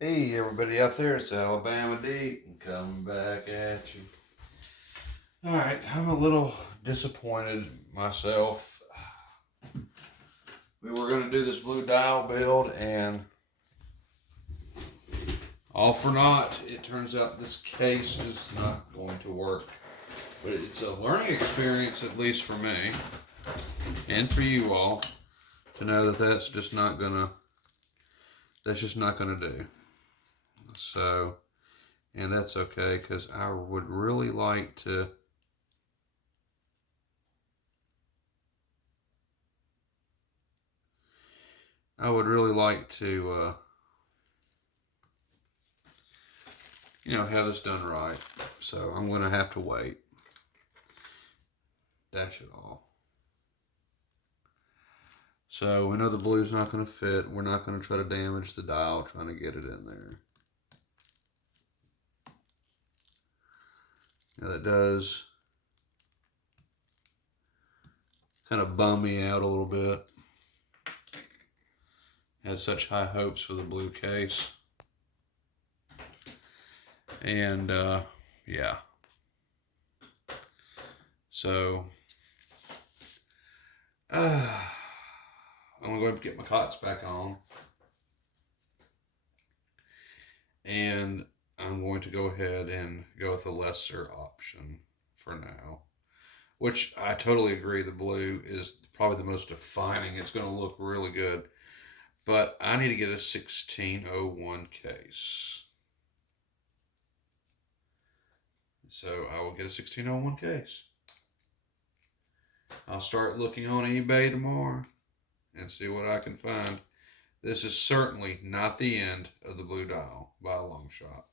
Hey, everybody out there, it's Alabama D coming back at you. All right, I'm a little disappointed myself. We were going to do this blue dial build, and all for naught, it turns out this case is not going to work. But it's a learning experience, at least for me, and for you all, to know that that's just not gonna do. So, and that's okay, because I would really like to. I would really like to, have this done right. So I'm going to have to wait. Dash it all. So we know the blue's not going to fit. We're not going to try to damage the dial trying to get it in there. Now that does kind of bum me out a little bit. Had such high hopes for the blue case. And yeah. So I'm going to go ahead and get my cots back on. And I'm going to go ahead and go with the lesser option for now. Which I totally agree, the blue is probably the most defining. It's going to look really good. But I need to get a 1601 case. So I will get a 1601 case. I'll start looking on eBay tomorrow and see what I can find. This is certainly not the end of the blue dial by a long shot.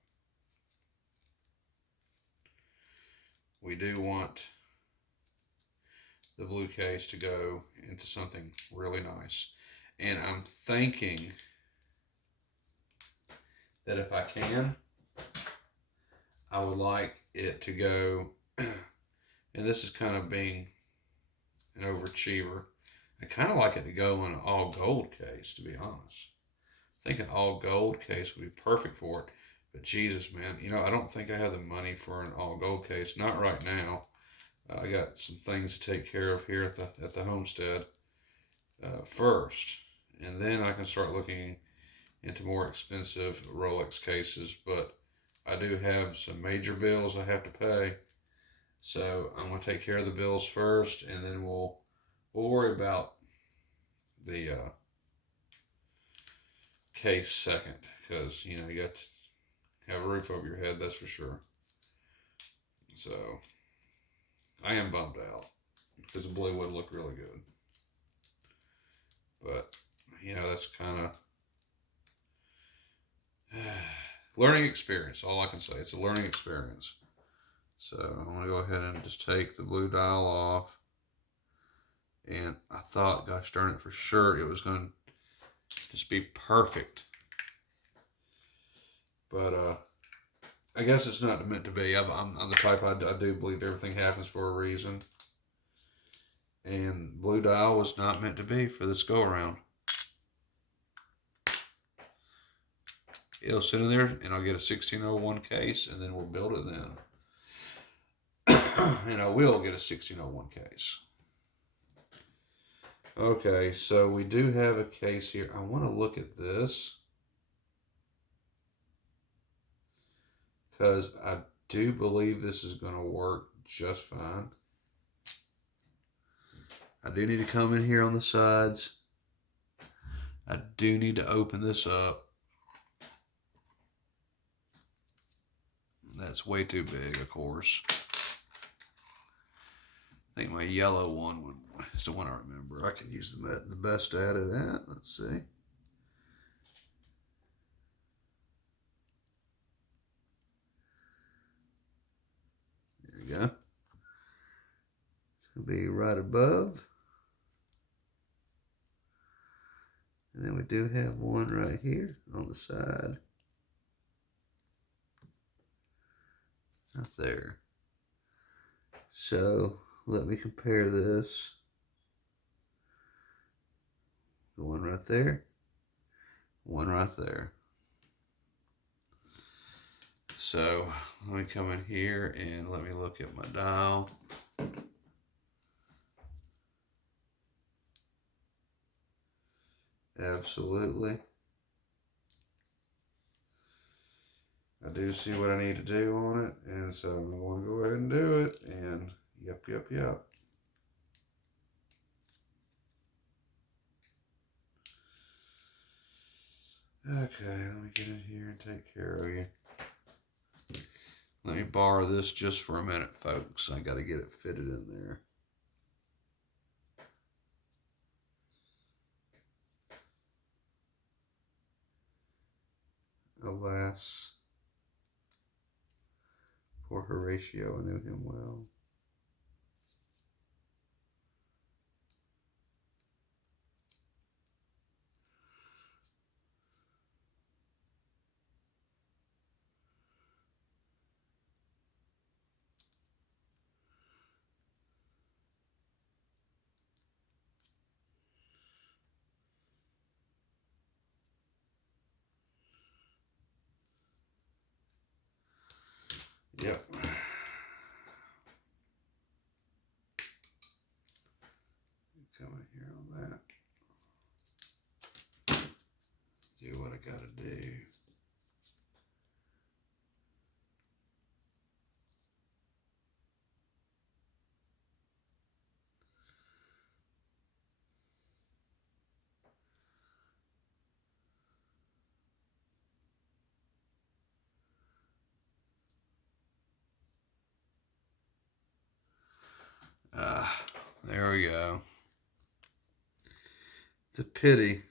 We do want the blue case to go into something really nice. And I'm thinking that if I can, I would like it to go, and this is kind of being an overachiever. I kind of like it to go in an all gold case, to be honest. I think an all gold case would be perfect for it. But Jesus, man, I don't think I have the money for an all gold case. Not right now. I got some things to take care of here at the homestead first, and then I can start looking into more expensive Rolex cases. But I do have some major bills I have to pay, so I'm going to take care of the bills first, and then we'll worry about the case second, because you got to have a roof over your head, that's for sure. So I am bummed out because the blue would look really good, but that's kind of learning experience. All I can say, it's a learning experience. So I'm going to go ahead and just take the blue dial off. And I thought, gosh darn it, for sure it was going to just be perfect. But I guess it's not meant to be. I'm the type, I do believe everything happens for a reason. And blue dial was not meant to be for this go around. It'll sit in there, and I'll get a 1601 case, and then we'll build it then. And I will get a 1601 case. Okay, so we do have a case here. I want to look at this, because I do believe this is going to work just fine. I do need to come in here on the sides. I do need to open this up. That's way too big, of course. I think my yellow one is the one I remember. I could use the best at it at. Let's see. There we go. It's going to be right above. And then we do have one right here on the side. Not there. So let me compare this. The one right there. One right there. So let me come in here and let me look at my dial. Absolutely. I do see what I need to do on it, and so I'm going to go ahead and do it, and yep. Okay, let me get in here and take care of you. Let me borrow this just for a minute, folks. I got to get it fitted in there. Alas, poor Horatio, I knew him well. Yep. Come in here on that. Do what I gotta do. There we go. It's a pity.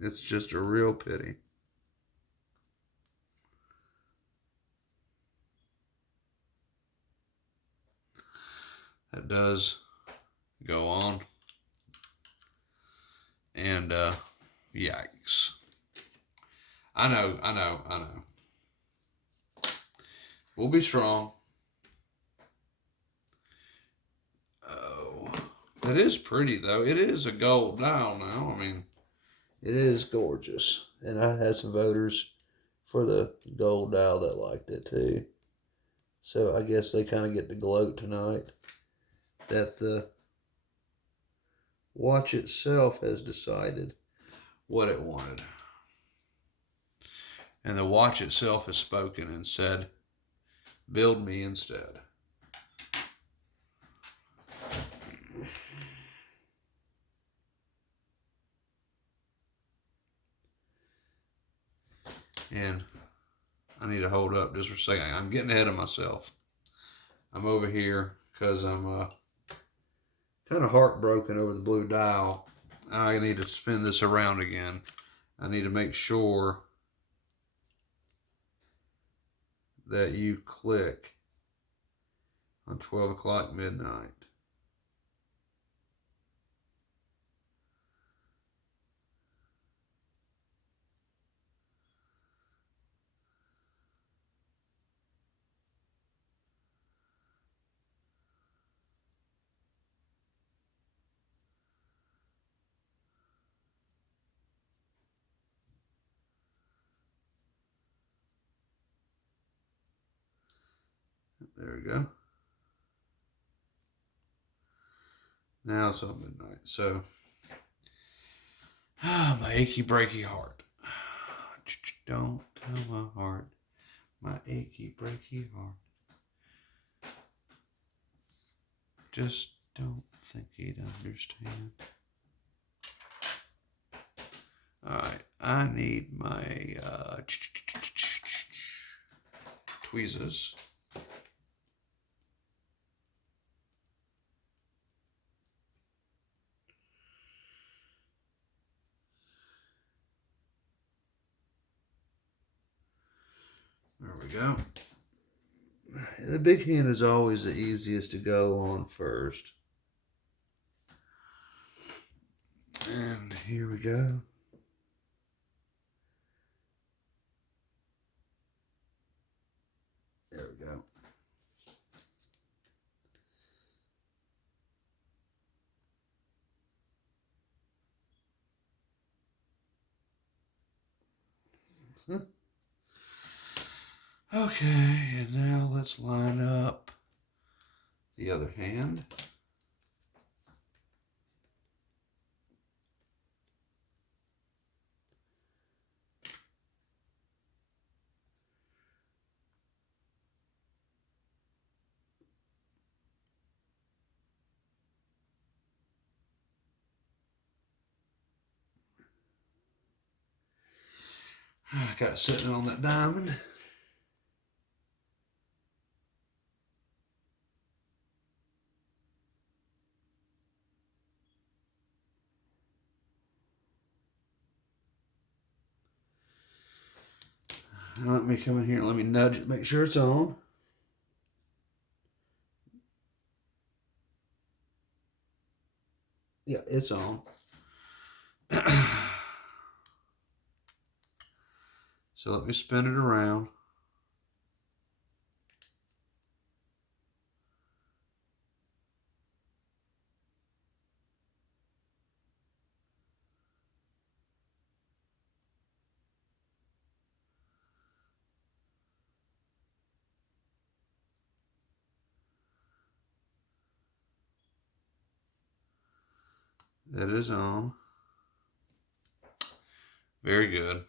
It's just a real pity. That does go on. And yikes. I know. We'll be strong. Oh, that is pretty though. It is a gold dial now. I mean, it is gorgeous. And I had some voters for the gold dial that liked it too. So I guess they kind of get to gloat tonight that the watch itself has decided what it wanted. And the watch itself has spoken and said, build me instead. And I need to hold up just for a second. I'm getting ahead of myself. I'm over here because I'm kind of heartbroken over the blue dial. I need to spin this around again. I need to make sure that you click on 12 o'clock midnight. There we go. Now it's on midnight. So, my achy breaky heart. Don't tell my heart, my achy breaky heart. Just don't think he'd understand. All right, I need my tweezers. There we go. The big hand is always the easiest to go on first. And here we go. There we go. Okay, and now let's line up the other hand. I got it sitting on that diamond. Let me come in here and let me nudge it, make sure it's on. Yeah, it's on. So let me spin it around. That is on. Very good.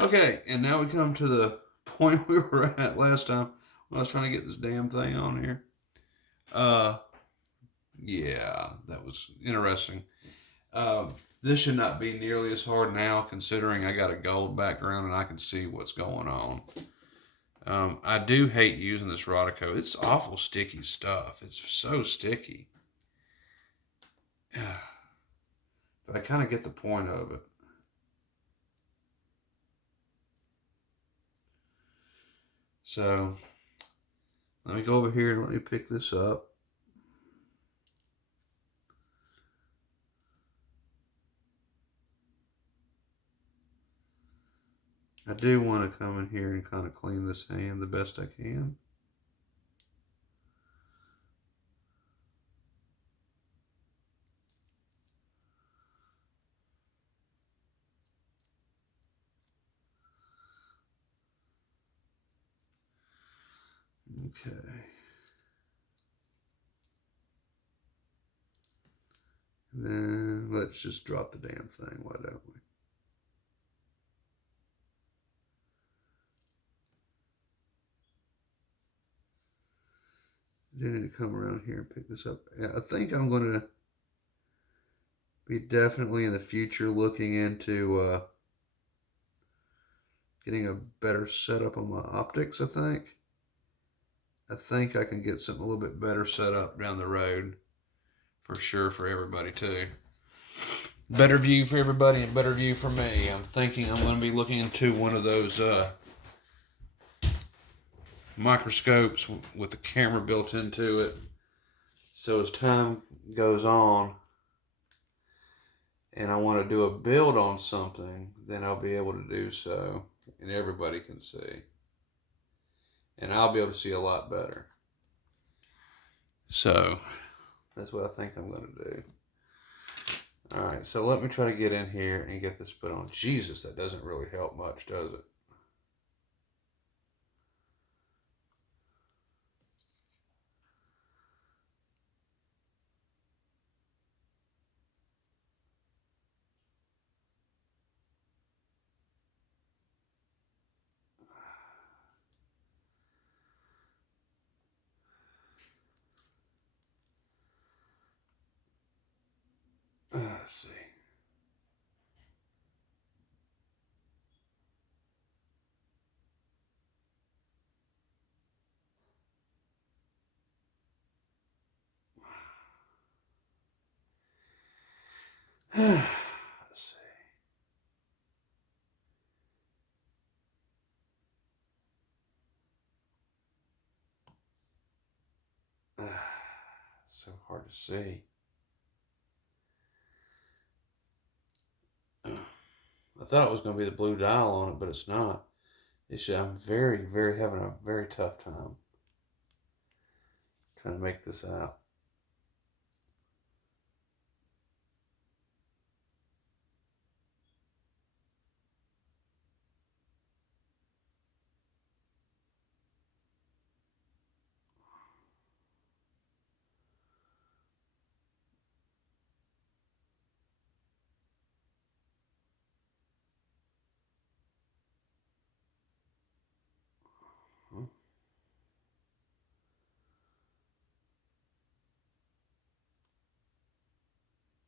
Okay, and now we come to the point we were at last time when I was trying to get this damn thing on here. Yeah, that was interesting. This should not be nearly as hard now, considering I got a gold background and I can see what's going on. I do hate using this Rodico. It's awful sticky stuff. It's so sticky. But I kind of get the point of it. So let me go over here and let me pick this up. I do want to come in here and kind of clean this hand the best I can. Okay. And then let's just drop the damn thing, why don't we? I do need to come around here and pick this up. Yeah, I think I'm going to be definitely in the future looking into getting a better setup on my optics, I think. I think I can get something a little bit better set up down the road for sure for everybody too. Better view for everybody and better view for me. I'm thinking I'm going to be looking into one of those microscopes with the camera built into it. So as time goes on and I want to do a build on something, then I'll be able to do so and everybody can see. And I'll be able to see a lot better. So that's what I think I'm going to do. All right, so let me try to get in here and get this put on. Jesus, that doesn't really help much, does it? Let's see. Let's see. It's so hard to see. I thought it was going to be the blue dial on it, but it's not. I'm very having a very tough time trying to make this out.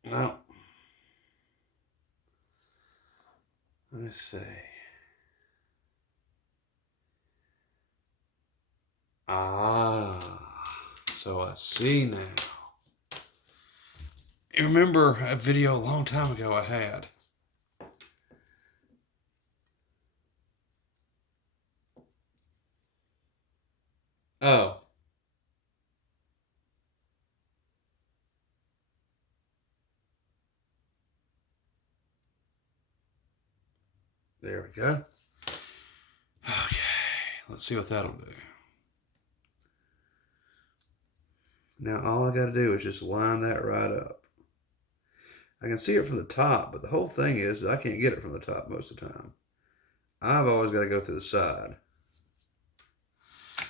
No. Let me see. So I see now. You remember a video a long time ago I had? Oh. There we go. Okay. Let's see what that'll do. Now all I got to do is just line that right up. I can see it from the top, but the whole thing is I can't get it from the top most of the time. I've always got to go through the side.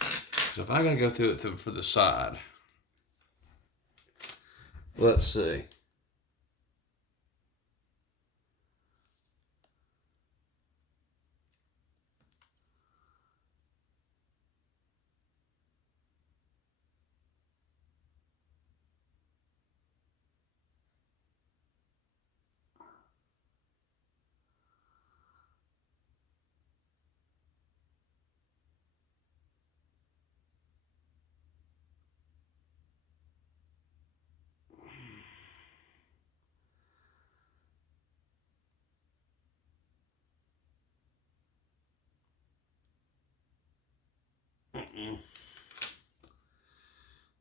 So if I got to go through it for the side, let's see.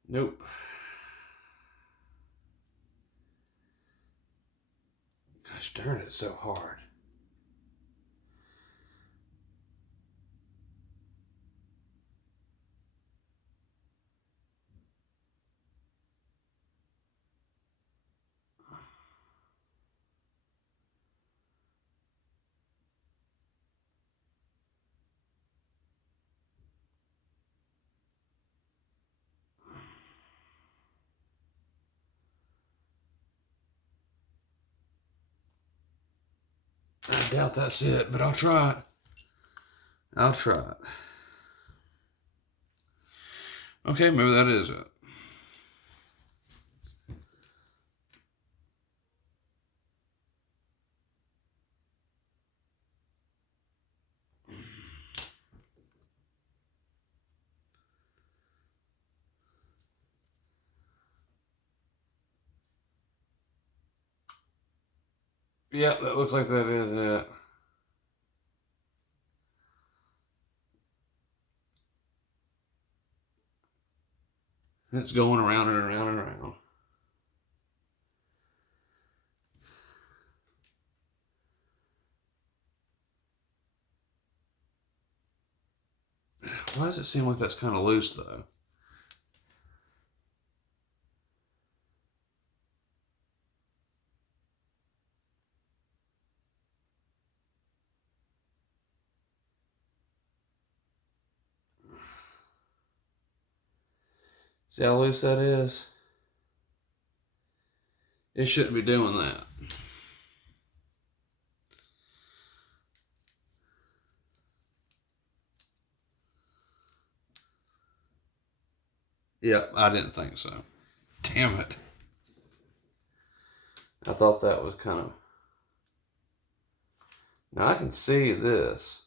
Nope. Gosh darn it, it's so hard. I doubt that's it, but I'll try it. I'll try it. Okay, maybe that is it. Yeah, that looks like that is it. It's going around and around and around. Why does it seem like that's kind of loose, though? See how loose that is? It shouldn't be doing that. Yep, I didn't think so. Damn it. I thought that was kind of... Now I can see this.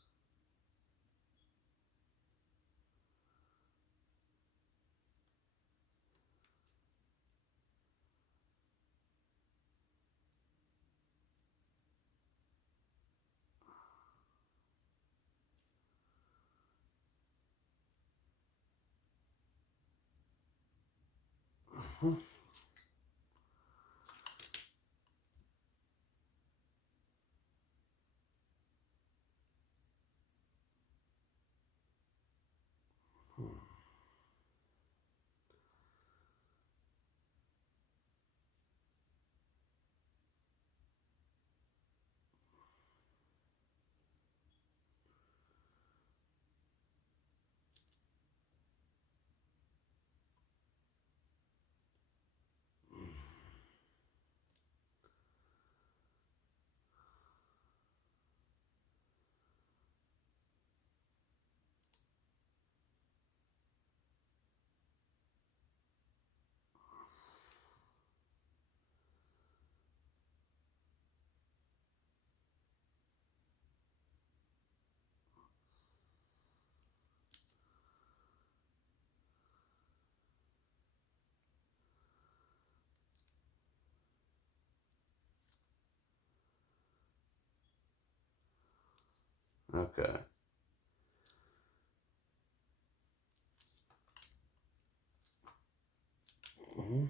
Okay. Mm-hmm.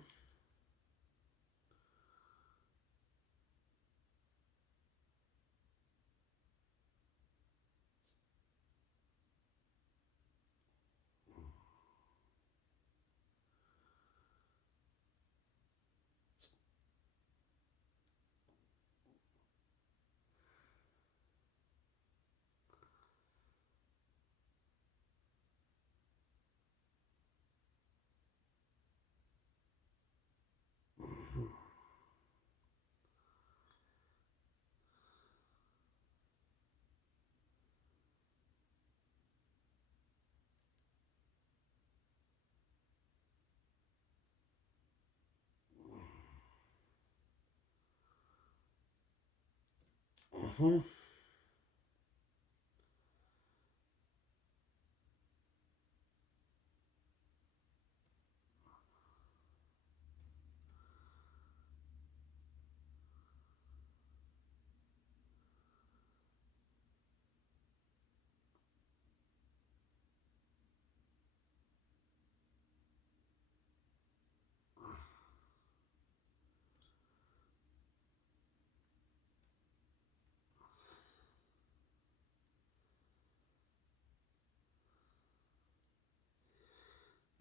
Mm-hmm.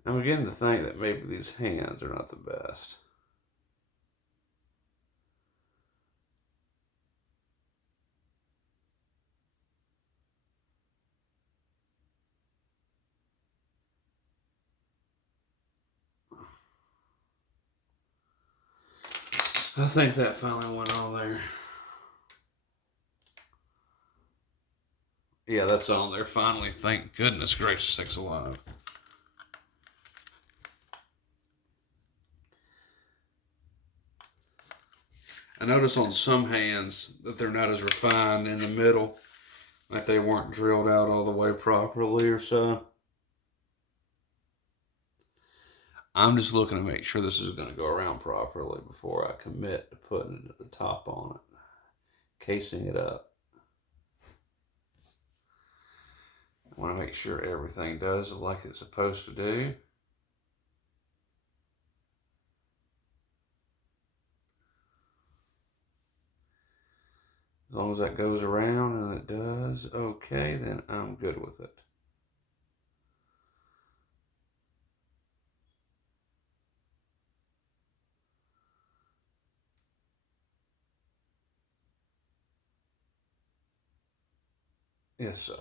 I'm beginning to think that maybe these hands are not the best. I think that finally went on there. Yeah, that's on there finally. Thank goodness gracious sakes alive. I noticed on some hands that they're not as refined in the middle, like they weren't drilled out all the way properly or so. I'm just looking to make sure this is going to go around properly before I commit to putting it at the top on it, casing it up. I want to make sure everything does like it's supposed to do. As long as that goes around and it does okay, then I'm good with it. Yes, sir.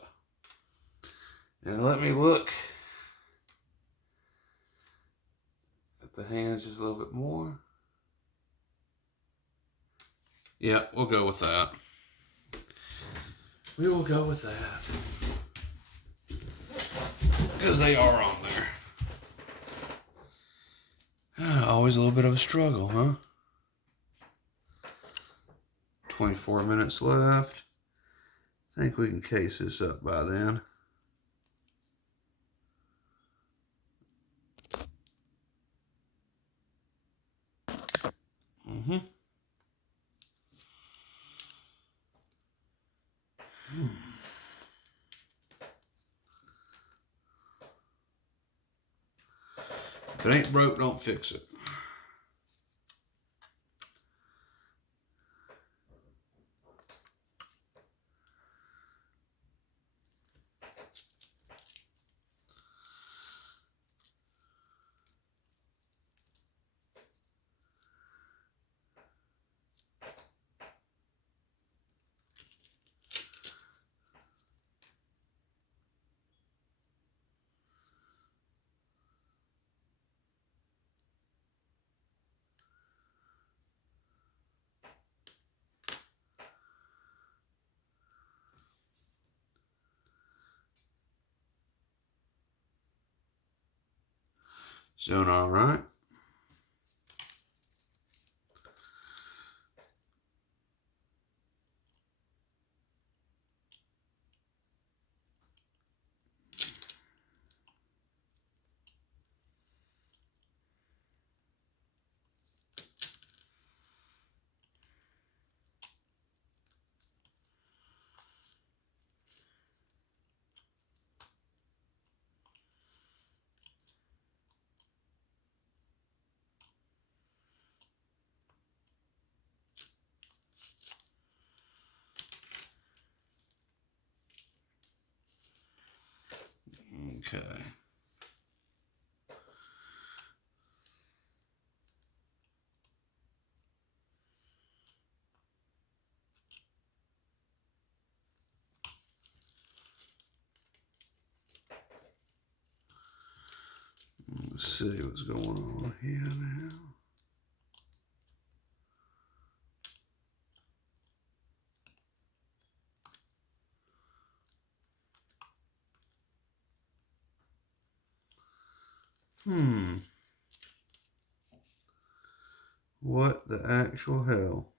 And let me look at the hands just a little bit more. Yeah, we'll go with that. We will go with that. Because they are on there. Always a little bit of a struggle, huh? 24 minutes left. I think we can case this up by then. Mm-hmm. If it ain't broke, don't fix it. Doing all right. Okay. Let's see what's going on here now. What the actual hell?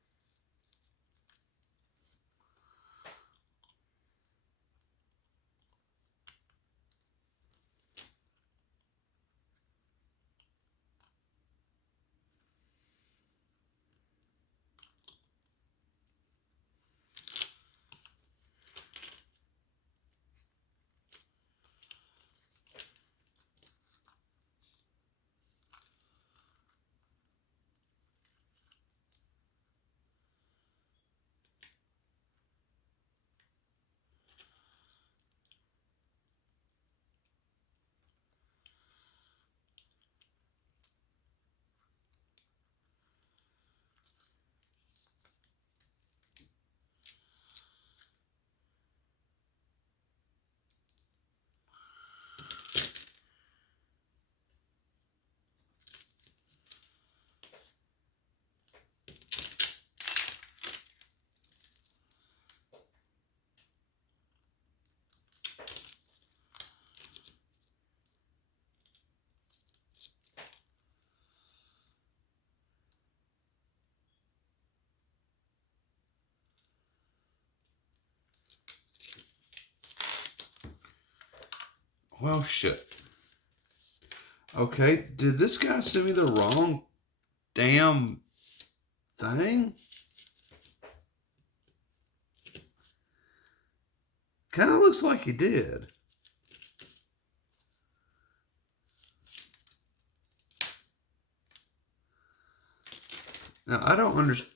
Well, shit. Okay, did this guy send me the wrong damn thing? Kind of looks like he did. Now, I don't understand.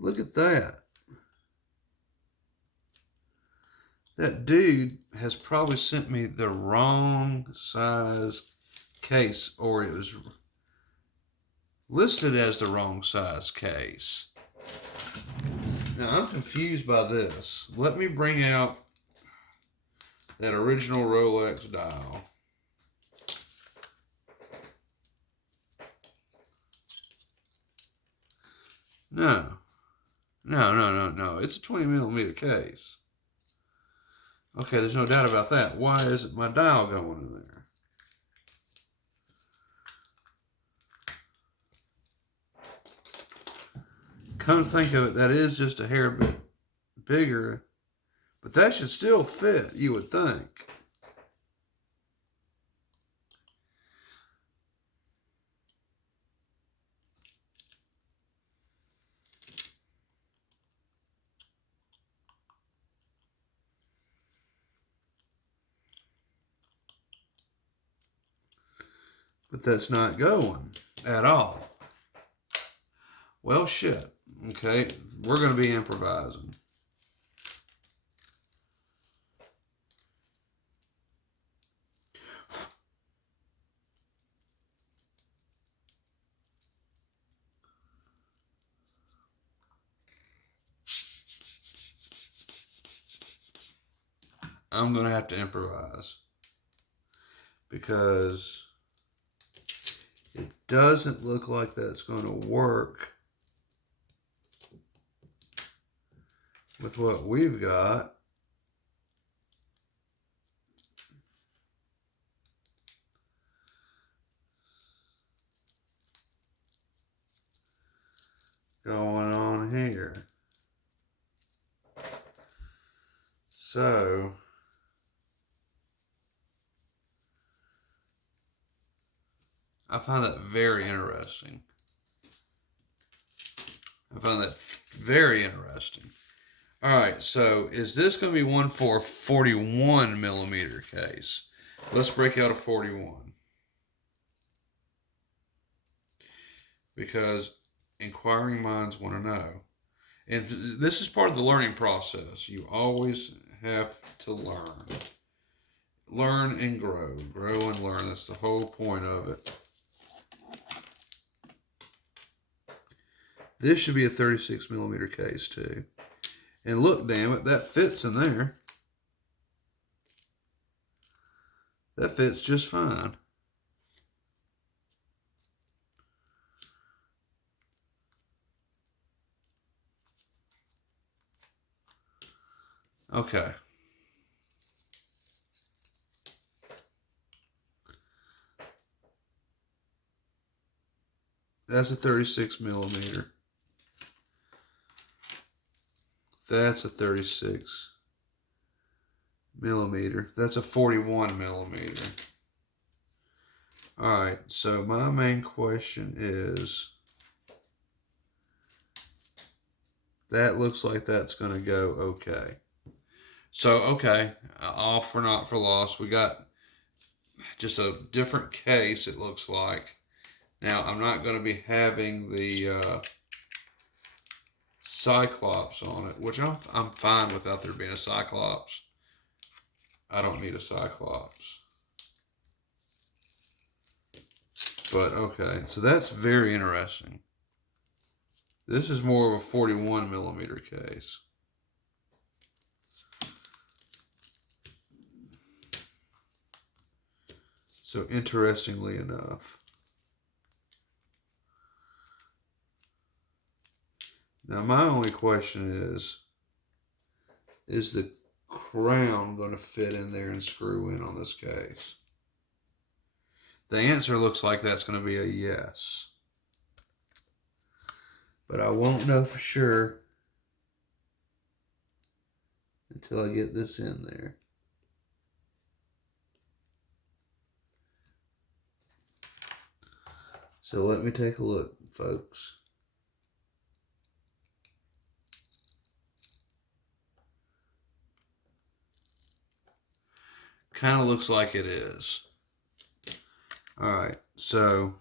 Look at that. That dude has probably sent me the wrong size case, or it was listed as the wrong size case. Now, I'm confused by this. Let me bring out that original Rolex dial. No. It's a 20 millimeter case. Okay, there's no doubt about that. Why isn't my dial going in there? Come to think of it, that is just a hair bit bigger, but that should still fit, you would think. But that's not going at all. Well, shit. Okay, we're going to be improvising. I'm going to have to improvise because it doesn't look like that's going to work with what we've got. Going on here. So I find that very interesting. I find that very interesting. All right, so is this going to be one for a 41 millimeter case? Let's break out a 41. because inquiring minds want to know. And this is part of the learning process. You always have to learn. Learn and grow. Grow and learn. That's the whole point of it. This should be a 36 millimeter case too. And look, damn it, that fits in there. That fits just fine. Okay. That's a 36 millimeter. That's a 36 millimeter. That's a 41 millimeter. All right, so my main question is, that looks like that's going to go okay. So, okay, all for not for loss. We got just a different case, it looks like. Now, I'm not going to be having the Cyclops on it, which I'm fine without there being a Cyclops. I don't need a Cyclops. But, okay, so that's very interesting. This is more of a 41 millimeter case. So, interestingly enough. Now, my only question is the crown going to fit in there and screw in on this case? The answer looks like that's going to be a yes. But I won't know for sure until I get this in there. So let me take a look, folks. Kind of looks like it is. All right, so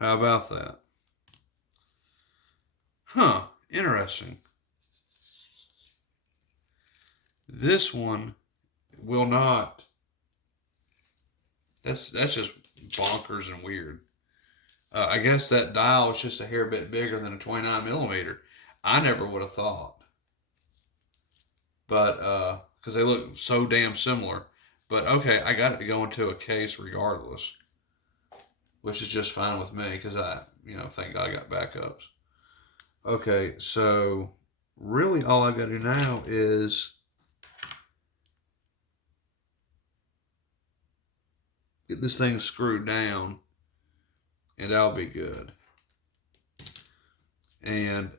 how about that? Huh, interesting. This one will not. That's just bonkers and weird. I guess that dial is just a hair bit bigger than a 29 millimeter. I never would have thought. But, because they look so damn similar. But, okay, I got it to go into a case regardless. Which is just fine with me, because thank God I got backups. Okay, so, really all I got to do now is get this thing screwed down, and I'll be good. And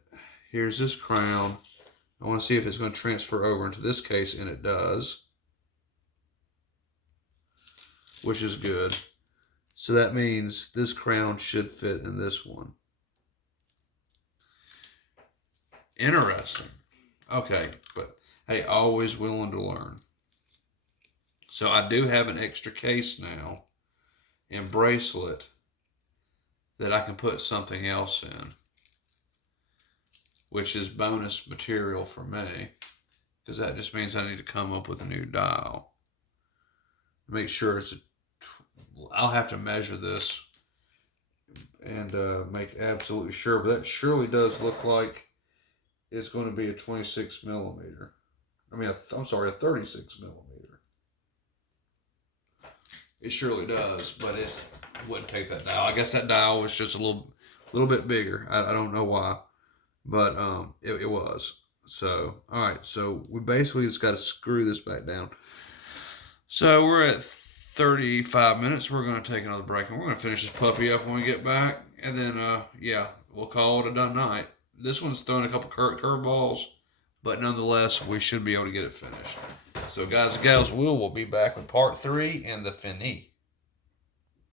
here's this crown. I want to see if it's going to transfer over into this case, and it does. Which is good. So that means this crown should fit in this one. Interesting. Okay, but hey, always willing to learn. So I do have an extra case now and bracelet that I can put something else in, which is bonus material for me, because that just means I need to come up with a new dial. Make sure I'll have to measure this and make absolutely sure, but that surely does look like it's going to be a 26 millimeter. I'm sorry, a 36 millimeter. It surely does, but it wouldn't take that dial. I guess that dial was just a little bit bigger. I don't know why, but it was. So, all right, so we basically just got to screw this back down. So we're at 35 minutes. We're going to take another break, and we're going to finish this puppy up when we get back, and then we'll call it a done night. This one's throwing a couple curveballs, but nonetheless, we should be able to get it finished. So guys and gals, we'll be back with part 3 and the fini.